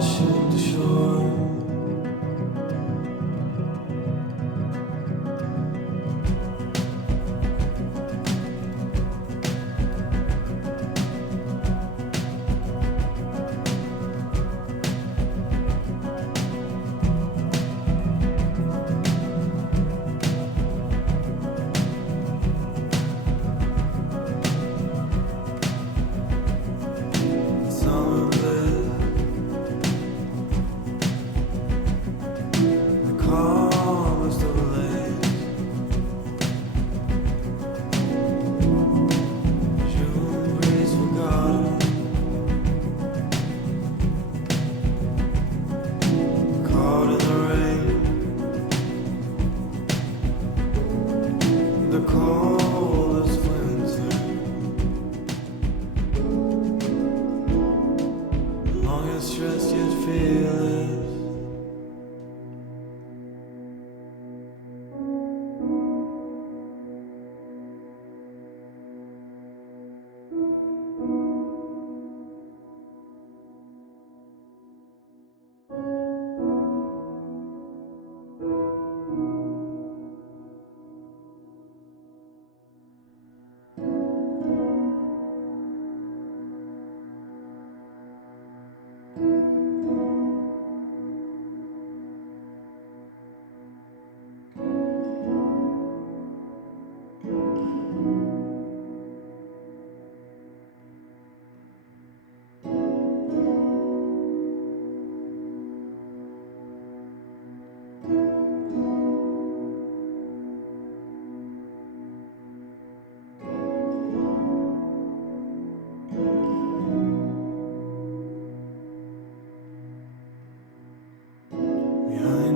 washing ashore.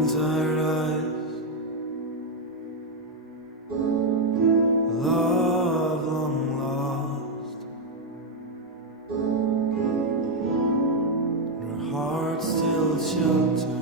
Tired eyes, love long lost, her heart still sheltered.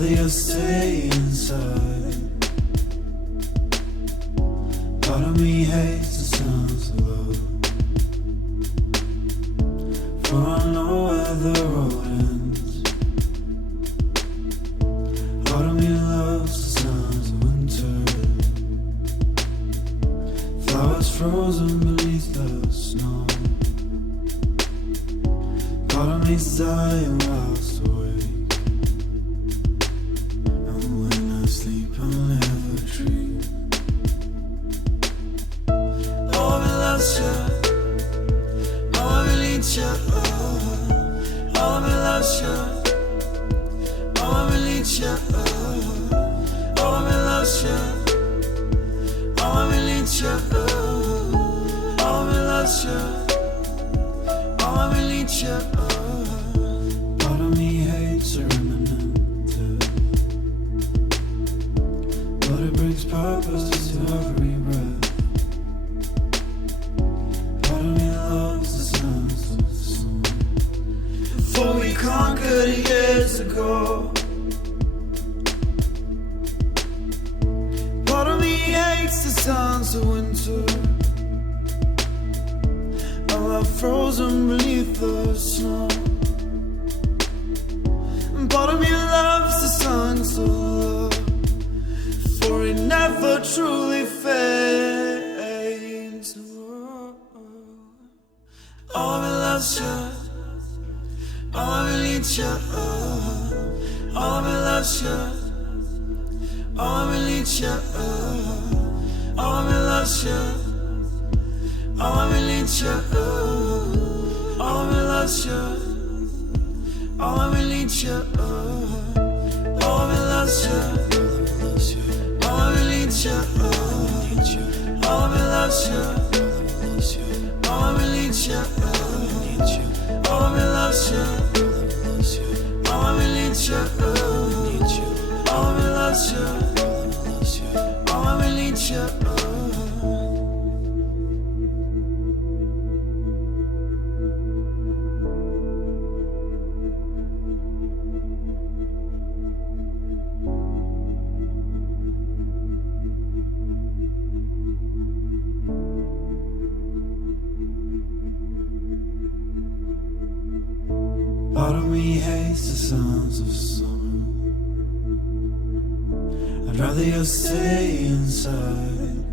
rather stay inside. Part of me hates the sounds of love, for I know where the road ends. Part of me's dying whilst awake, and when I sleep I'll never dream. Oh, I loves you, oh, I need you, oh, I loves you, oh, I need you, oh, I loves you, oh, I need you, oh, I loves you, oh, I need you. Part of me hates a remnant, but it brings purpose to every breath. Part of me loves the sounds of the sun. Before we conquered years ago, part of me hates the sounds of winter. I'm frozen beneath the snow. And part of me loves the songs of love, for it never truly fades. Oh, I loves you, oh, I need you, oh, I loves you, oh, I need you, oh, I loves you. Oh, I need you, oh, I loves you, oh, I need you, oh, I loves you, oh, I need you, oh, I loves you, oh, I need you, oh, I loves you, oh, I need you, oh, I loves you, oh, I need you. Part of me hates the sounds of summer. I'd rather you stay inside.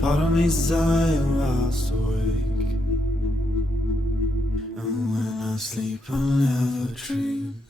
Part of me's dying whilst awake, and when I sleep I'll never dream.